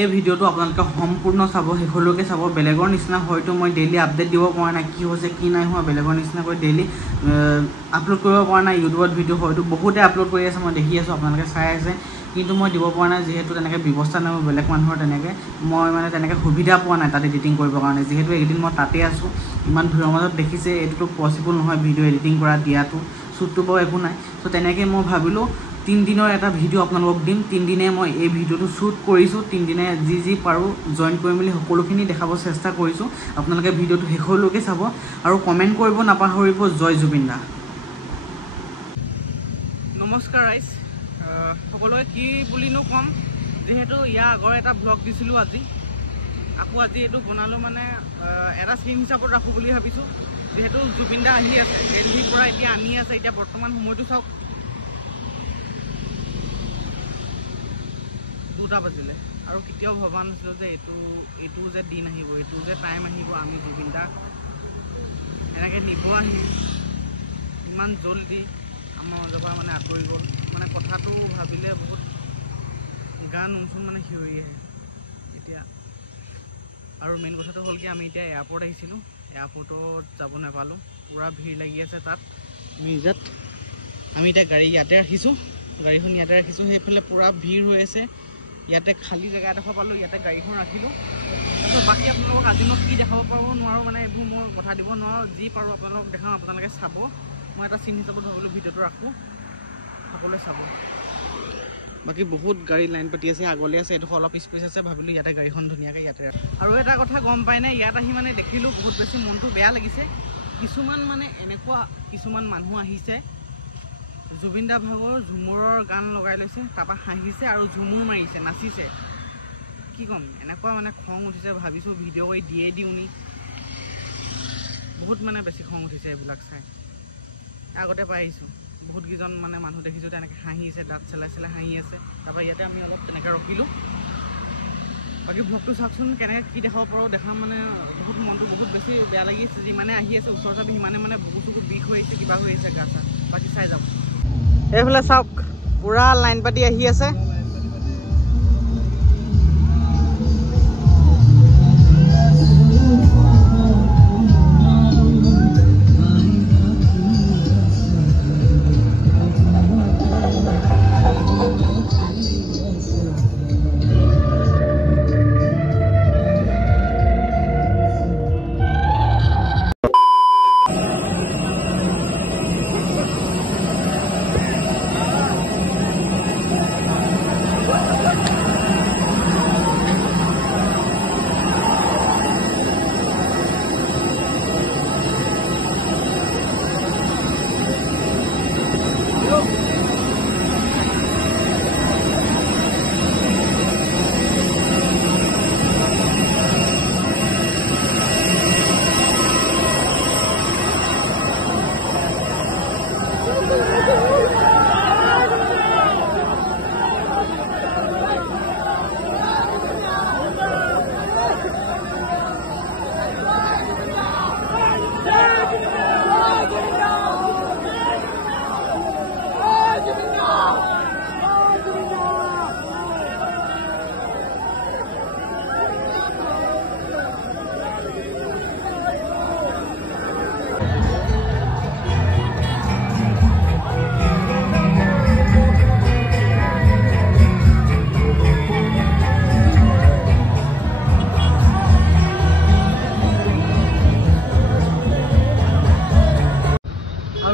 এই ভিডিওটো আপোনালোকে সম্পূৰ্ণ চাব, শেষলৈকে চাব। বেলেগৰ নিচিনা হয়তো মই ডেইলি আপডেট দিব পৰা নাই, কি হৈছে কি নাই হোৱা, বেলেগৰ নিচিনাকৈ ডেইলি আপলোড কৰিব পৰা নাই। ইউটিউবত ভিডিঅ' হয়তো বহুতে আপলোড কৰি আছে, মই দেখি আছোঁ, আপোনালোকে চাই আছে, কিন্তু মই দিব পৰা নাই যিহেতু তেনেকৈ ব্যৱস্থা নাই মোৰ বেলেগ মানুহৰ। মই মানে তেনেকৈ সুবিধা পোৱা নাই তাত এডিটিং কৰিবৰ কাৰণে, যিহেতু এইকেইদিন মই তাতে আছোঁ। ইমান ভিৰৰ মাজত দেখিছে, এইটোতো পচিবল নহয় ভিডিঅ' এডিটিং কৰা, দিয়াটো, শ্বুটটো বাৰু একো নাই। ত' তেনেকৈ মই ভাবিলোঁ 3 দিনৰ এটা ভিডিঅ' আপোনালোকক দিম। 3 দিনে মই এই ভিডিঅ'টো শ্বুট কৰিছোঁ, 3 দিনে যি পাৰোঁ জইন কৰি মেলি সকলোখিনি দেখাব চেষ্টা কৰিছোঁ। আপোনালোকে ভিডিঅ'টো শেষলৈকে চাব আৰু কমেণ্ট কৰিব নাপাহৰিব। জয় জুবিন দা। নমস্কাৰ ৰাইজ, সকলোৱে কি বুলিনো ক'ম, যিহেতু ইয়াৰ আগৰ এটা ব্লগ দিছিলোঁ আজি এইটো বনালোঁ, মানে এটা চিন হিচাপত ৰাখোঁ বুলি ভাবিছোঁ। যিহেতু জুবিন দা আহি আছে, দিল্লীৰ পৰা এতিয়া আনি আছে। এতিয়া বৰ্তমান সময়টো চাওক, 2টা বাজিলে, আৰু কেতিয়াও ভবা নাছিলোঁ যে এইটো যে দিন আহিব, এইটো যে টাইম আহিব, আমি জুবিন দাক এনেকৈ নিব আহিম। ইমান জল্দি আমাৰ মাজৰ পৰা মানে আঁতৰি গ'ল, মানে কথাটো ভাবিলে বহুত গা নোমচুম মানে সিঁয়ৰি আহে এতিয়া। আৰু মেইন কথাটো হ'ল কি, আমি এতিয়া এয়াৰপৰ্ট আহিছিলোঁ, এয়াৰপৰ্টত যাব নাপালোঁ, পূৰা ভিৰ লাগি আছে তাত মিৰ্জাত। আমি এতিয়া গাড়ী ইয়াতে ৰাখিছোঁ, গাড়ীখন ইয়াতে ৰাখিছোঁ, সেইফালে পূৰা ভিৰ হৈ আছে। ইয়াতে খালী জেগা এডোখৰ পালোঁ, ইয়াতে গাড়ীখন ৰাখিলোঁ। তাৰপিছত বাকী আপোনালোকক আজি মই কি দেখাব পাৰোঁ নোৱাৰোঁ, মানে এইবোৰ মই কথা দিব নোৱাৰোঁ। যি পাৰোঁ আপোনালোকক দেখাওঁ, আপোনালোকে চাব। মই এটা চিন হিচাপত ভাবিলোঁ ভিডিঅ'টো ৰাখোঁ, সকলোৱে চাব। বাকী বহুত গাড়ী লাইন পাতি আছে, আগলৈ আছে, এইডোখৰ অলপ স্পেচ আছে, ভাবিলোঁ ইয়াতে গাড়ীখন ধুনীয়াকৈ ইয়াতে ৰাখোঁ। আৰু এটা কথা গম পায়নে, ইয়াত আহি মানে দেখিলোঁ বহুত বেছি মনটো বেয়া লাগিছে। কিছুমান মানে এনেকুৱা কিছুমান মানুহ আহিছে, জুবিন দা ভাগৰ ঝুমুৰৰ গান লগাই লৈছে, তাৰপৰা হাঁহিছে আৰু ঝুমুৰ মাৰিছে, নাচিছে। কি ক'ম, এনেকুৱা মানে খং উঠিছে, ভাবিছোঁ ভিডিঅ' কৰি দিওঁ নি। বহুত মানে বেছি খং উঠিছে এইবিলাক চাই। আগতে পাই আহিছোঁ, বহুতকেইজন মানে মানুহ দেখিছোঁ তেনেকৈ হাঁহিছে, দাঁত চেলাই হাঁহি আছে। তাৰপৰা ইয়াতে আমি অলপ তেনেকৈ ৰখিলোঁ। বাকী ভ্লগটো চাওকচোন, কেনেকৈ কি দেখাব পাৰোঁ দেখাম। মানে বহুত মনটো বহুত বেছি বেয়া লাগি আছে, যিমানে আহি আছে ওচৰ চাপি সিমানে মানে বুকু চুকু বিষ হৈ আহিছে, কিবা হৈ আহিছে গা চা। বাকী চাই যাওক, এইফালে চাওক পূৰা লাইন পাতি আহি আছে।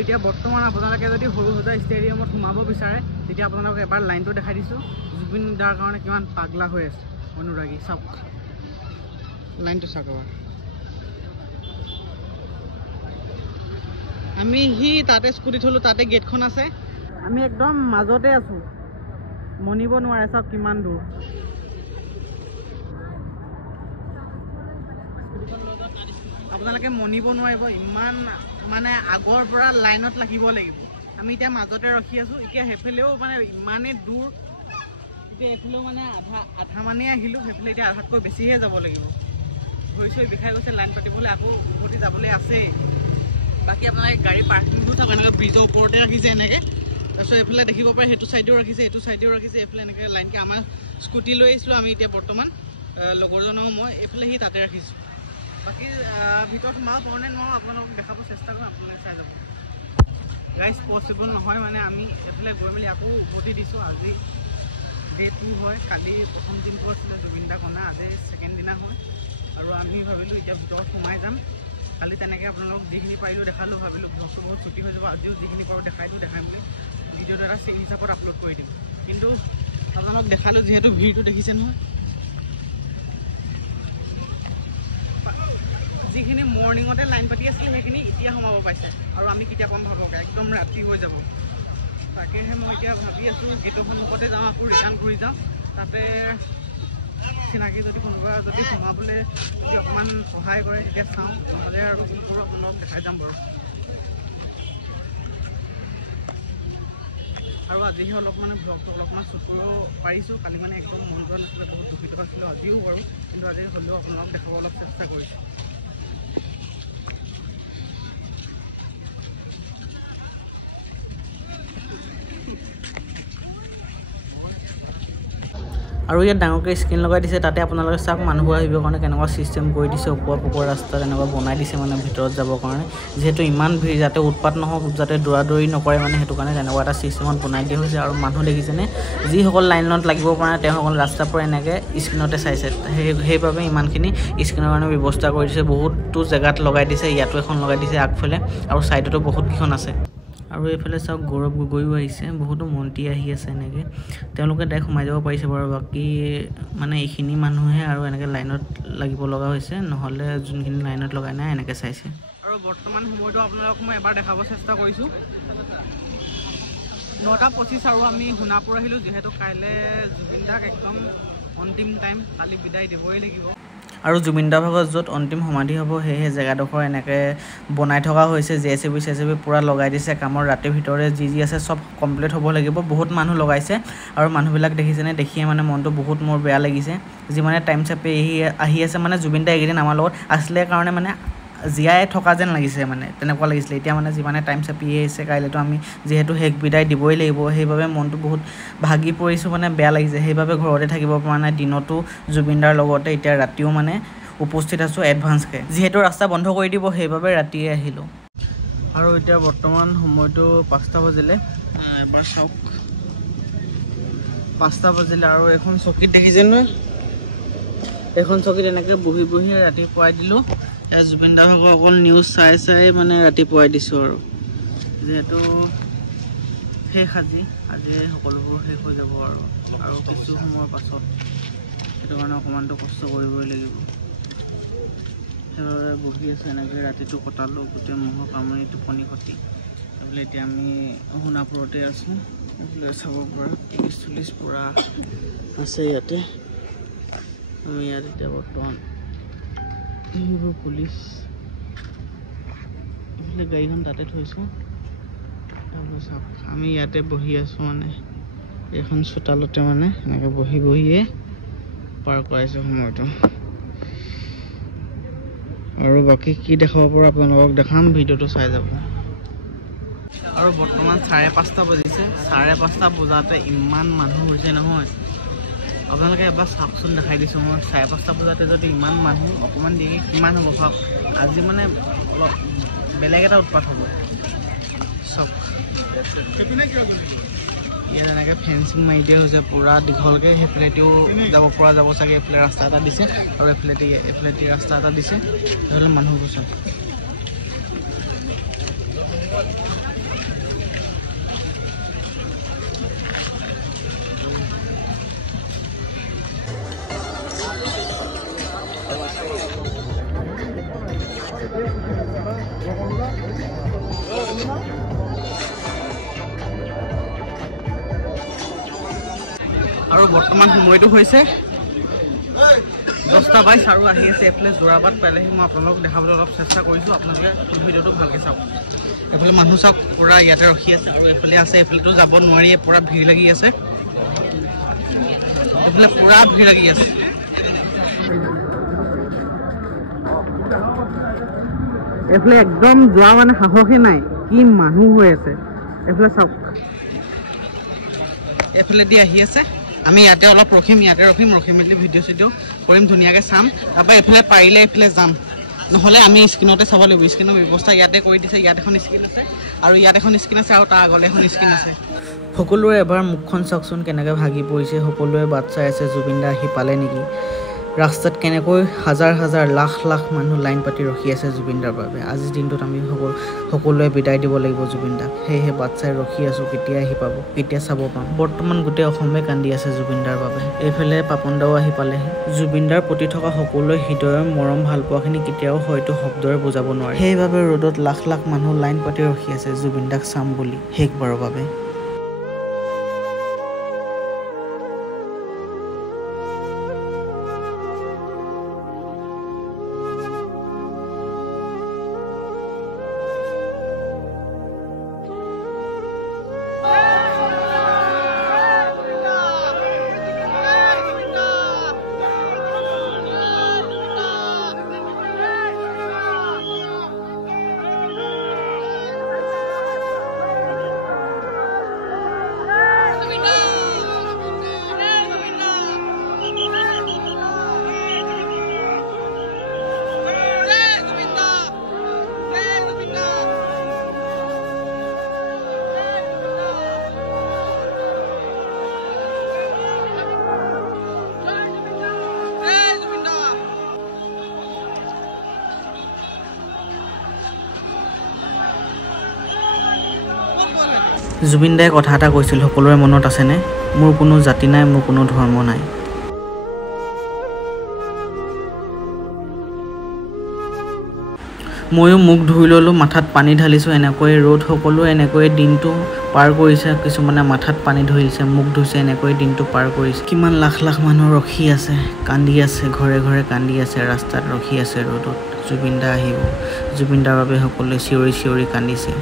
এতিয়া বৰ্তমান আপোনালোকে যদি সৰুসজাই ষ্টেডিয়ামত সোমাব বিচাৰে, তেতিয়া আপোনালোকক এবাৰ লাইনটো দেখাই দিছোঁ। জুবিন দাৰ কাৰণে কিমান পাগলা হৈ আছে অনুৰাগী, চাওক লাইনটো চাওক এবাৰ। আমি তাতে স্কুটি থলোঁ, তাতে গেটখন আছে, আমি একদম মাজতে আছোঁ, মনিব নোৱাৰে, চাওক কিমান দূৰ। আপোনালোকে মনিব নোৱাৰিব, ইমান মানে আগৰ পৰা লাইনত লাগিব। আমি এতিয়া মাজতে ৰখি আছোঁ, এতিয়া সেইফালেও মানে ইমানেই দূৰ, এতিয়া এইফালেও মানে আধা মানেই আহিলোঁ, সেইফালে এতিয়া আধাতকৈ বেছিহে যাব লাগিব। ভৰি চৰি বিষাই গৈছে, লাইন পাতিবলৈ আকৌ উভতি যাবলৈ আছেই। বাকী আপোনালোকে গাড়ী পাৰ্কিংটো চাওক, এনেকৈ ব্ৰিজৰ ওপৰতে ৰাখিছে এনেকৈ। তাৰপিছত এইফালে দেখিব পাৰে সেইটো চাইডেও ৰাখিছে এইফালে এনেকৈ লাইনকৈ আমাৰ স্কুটি লৈ আহিছিলোঁ আমি এতিয়া বৰ্তমান লগৰজনেও মই এইফালে সি তাতে ৰাখিছোঁ বাকী ভিতৰত সোমাব পাৰোঁ নে নোৱাৰোঁ আপোনালোকক দেখাব চেষ্টা কৰিম আপোনালোকে চাই যাব গাইজ পচিবল নহয় মানে আমি এইফালে গৈ মেলি আকৌ উভতি দিছোঁ আজি ডে 2 হয় কালি প্ৰথম দিনটো আছিলে জুবিন দা কনা আজি ছেকেণ্ড দিনা হয় আৰু আমি ভাবিলোঁ এতিয়া ভিতৰত সোমাই যাম কালি তেনেকৈ আপোনালোকক যিখিনি পাৰিলোঁ দেখালোঁ ভাবিলোঁ ব্লগটো বহুত ছুটি হৈ যাব আজিও যিখিনি পাৰোঁ দেখাই মেলি ভিডিঅ'টো এটা চেইন হিচাপত আপলোড কৰি দিম কিন্তু আপোনালোকক দেখালোঁ যিহেতু ভিৰটো দেখিছে নহয় যিখিনি মৰ্ণিঙতে লাইন পাতি আছিলে সেইখিনি এতিয়া সোমাব পাইছে আৰু আমি কেতিয়া পাম ভাবক একদম ৰাতি হৈ যাব তাকেহে মই এতিয়া ভাবি আছোঁ গেটৰ সন্মুখতে যাওঁ আকৌ ৰিটাৰ্ণ ঘূৰি যাওঁ তাতে চিনাকি যদি কোনোবা যদি সোমাবলৈ যদি অকণমান সহায় কৰে তেতিয়া চাওঁ নহ'লে আৰু কি কৰোঁ আপোনালোকক দেখাই যাম বাৰু আৰু আজিহে অলপ মানে ব্লগটো অলপমান শ্বুট কৰিব পাৰিছোঁ কালি মানে একদম মন যোৱা নাছিলে বহুত দুখিত আছিলোঁ আজিও বাৰু কিন্তু আজি হ'লেও আপোনালোকক দেখাব অলপ চেষ্টা কৰিছোঁ আৰু ইয়াত ডাঙৰকৈ স্ক্ৰীণ লগাই দিছে তাতে আপোনালোকে চাওক মানুহবোৰ আহিবৰ কাৰণে কেনেকুৱা ছিষ্টেম কৰি দিছে ওপৰ ৰাস্তা তেনেকুৱা বনাই দিছে মানে ভিতৰত যাবৰ কাৰণে যিহেতু ইমান ভিৰ যাতে উৎপাত নহওক যাতে দৌৰা-দৌৰি নকৰে মানে সেইটো কাৰণে তেনেকুৱা এটা ছিষ্টেমত বনাই দিয়া হৈছে আৰু মানুহ দেখিছেনে যিসকল লাইনত লাগিব পৰা নাই তেওঁসকল ৰাস্তাৰ পৰা এনেকৈ স্ক্ৰীণতে চাইছে সেইবাবে ইমানখিনি স্ক্ৰীণৰ কাৰণে ব্যৱস্থা কৰি দিছে বহুতো জেগাত লগাই দিছে ইয়াতো এখন লগাই দিছে আগফালে আৰু ছাইডতো বহুতকেইখন আছে আৰু এইফালে চাওক গৌৰৱ গগৈও আহিছে বহুতো মন্ত্ৰী আহি আছে এনেকৈ তেওঁলোকে ডাইৰেক্ট সোমাই যাব পাৰিছে বাৰু বাকী মানে এইখিনি মানুহে আৰু এনেকৈ লাইনত লাগিব লগা হৈছে নহ'লে যোনখিনি লাইনত লগাই নাই এনেকৈ চাইছে আৰু বৰ্তমান সময়টো আপোনালোকক মই এবাৰ দেখাব চেষ্টা কৰিছোঁ 9:25 আৰু আমি সোণাপুৰ আহিলোঁ যিহেতু কাইলৈ জুবিন দাক একদম অন্তিম টাইম কালি বিদায় দিবই লাগিব আৰু জুবিন দাৰ ভাগত য'ত অন্তিম সমাধি হ'ব সেই জেগাডোখৰ এনেকৈ বনাই থকা হৈছে JCB পূৰা লগাই দিছে কামৰ ৰাতিৰ ভিতৰতে যি আছে চব কমপ্লিট হ'ব লাগিব বহুত মানুহ লগাইছে আৰু মানুহবিলাক দেখিছেনে দেখিয়ে মানে মনটো বহুত মোৰ বেয়া লাগিছে যিমানে টাইম চাপি আহি আছে মানে জুবিন দা এইকেইদিন আমাৰ লগত আছিলে কাৰণে মানে জীয়াই থকা যেন লাগিছে মানে তেনেকুৱা লাগিছিলে এতিয়া মানে যিমানে টাইম চাপি আহিছে কাইলৈতো আমি যিহেতু শেষ বিদায় দিবই লাগিব সেইবাবে মনটো বহুত ভাগি পৰিছোঁ মানে বেয়া লাগিছে সেইবাবে ঘৰতে থাকিব পৰা নাই দিনতো জুবিনদাৰ লগতে এতিয়া ৰাতিও মানে উপস্থিত আছোঁ এডভান্সকৈ যিহেতু ৰাস্তা বন্ধ কৰি দিব সেইবাবে ৰাতিয়ে আহিলোঁ আৰু এতিয়া বৰ্তমান সময়টো 5টা বাজিলে এবাৰ চাওক 5টা বাজিলে আৰু এখন চকীত দেখিছে নহয় এখন চকীত এনেকৈ বহি ৰাতিপুৱাই দিলোঁ জুবিন দা ভাগৰ অকল নিউজ চাই মানে ৰাতিপুৱাই দিছোঁ আৰু যিহেতু শেষ আজি সকলোবোৰ শেষ হৈ যাব আৰু কিছু সময়ৰ পাছত সেইটো কাৰণে অকণমানটো কষ্ট কৰিবই লাগিব সেইবাবে বহি আছোঁ এনেকৈ ৰাতিটো কটালোঁ গোটেই মহৰ কামুৰি টোপনি খতি এইফালে এতিয়া আমি সোণাপুৰতে আছোঁ এইফালে চাব পৰা পুলিচ পূৰা আছে ইয়াতে আমি ইয়াত এতিয়া বৰ্তমান এইবোৰ পুলিচ এইফালে গাড়ীখন তাতে থৈছোঁ তাৰপিছত চাওক আমি ইয়াতে বহি আছোঁ মানে এইখন চোতালতে মানে এনেকৈ বহিয়ে পাৰ কৰাইছোঁ সময়টো আৰু বাকী কি দেখাব পাৰোঁ আপোনালোকক দেখাম ভিডিঅ'টো চাই যাব আৰু বৰ্তমান 5:30 বাজিছে 5:30 বজাতে ইমান মানুহ হৈছে নহয় আপোনালোকে এবাৰ চাওকচোন দেখাই দিছোঁ মই 5:30 বজাতে যদি ইমান মানুহ অকণমান দেৰি কিমান হ'ব চাওক আজি মানে অলপ বেলেগ এটা উৎপাত হ'ব চাওক ইয়াত এনেকৈ ফেঞ্চিং মাৰি দিয়া হৈছে পূৰা দীঘলকৈ সেইফালেদিও যাব পৰা যাব চাগে এইফালে ৰাস্তা এটা দিছে আৰু এইফালেদি ৰাস্তা এটা দিছে সেইফালে মানুহবোৰ চাওক আৰু বৰ্তমান সময়টো হৈছে 10:22 আৰু আহি আছে এইফালে যোৰাবাট পালেহি মই আপোনালোকক দেখাবলৈ অলপ চেষ্টা কৰিছোঁ আপোনালোকে ভিডিঅ'টো ভালকৈ চাওক এইফালে মানুহ চাওক পূৰা ইয়াতে ৰখি আছে আৰু এইফালে আছে এইফালেতো যাব নোৱাৰিয়ে পূৰা ভিৰ লাগি আছে এইফালে পূৰা ভিৰ লাগি আছে এইফালে একদম যোৱা মানে সাহসে নাই কি মানুহ হৈ আছে এইফালে চাওক এফালেদি আহি আছে আমি ইয়াতে অলপ ৰখিম ৰখি মেলি ভিডিঅ' চিডিঅ' কৰিম ধুনীয়াকৈ চাম তাৰপৰা এইফালে পাৰিলে এইফালে যাম নহ'লে আমি স্ক্ৰীণতে চাব লাগিব স্ক্ৰীণৰ ব্যৱস্থা ইয়াতে কৰি দিছে ইয়াত এখন স্ক্ৰীণ আছে আৰু ইয়াত এখন স্ক্ৰীণ আছে আৰু তাৰ আগলৈ এখন স্ক্ৰীণ আছে সকলোৰে এবাৰ মুখখন চাওকচোন কেনেকৈ ভাগি পৰিছে সকলোৱে বাট চাই আছে জুবিন দা আহি পালে নেকি ৰাস্তাত কেনেকৈ হাজাৰ হাজাৰ লাখ লাখ মানুহ লাইন পাতি ৰখি আছে জুবিন দাৰ বাবে আজিৰ দিনটোত আমি সকলোৱে বিদায় দিব লাগিব জুবিন দাক সেয়েহে বাট চাই ৰখি আছোঁ কেতিয়া আহি পাব কেতিয়া চাব পাম বৰ্তমান গোটেই অসমে কান্দি আছে জুবিন দাৰ বাবে এইফালে পাপন দাও আহি পালেহি জুবিন দাৰ প্ৰতি থকা সকলোৱে হৃদয়ৰ মৰম ভালপোৱাখিনি কেতিয়াও হয়তো শব্দৰে বুজাব নোৱাৰে সেইবাবে ৰ'দত লাখ লাখ মানুহ লাইন পাতি ৰখি আছে জুবিন দাক চাম বুলি শেষবাৰৰ বাবে জুবিন দাই কথা এটা কৈছিল সকলোৰে মনত আছেনে মোৰ কোনো জাতি নাই মোৰ কোনো ধৰ্ম নাই ময়ো মুখ ধুই ল'লোঁ মাথাত পানী ঢালিছোঁ এনেকৈ ৰ'দ সকলোৱে এনেকৈ দিনটো পাৰ কৰিছে কিছুমানে মাথাত পানী ধৰিছে মুখ ধুইছে এনেকৈ দিনটো পাৰ কৰিছে কিমান লাখ লাখ মানুহ ৰখি আছে কান্দি আছে ঘৰে ঘৰে কান্দি আছে ৰাস্তাত ৰখি আছে ৰ'দত জুবিন দা আহিব জুবিন দাৰ বাবে সকলোৱে চিঞৰি চিঞৰি কান্দিছে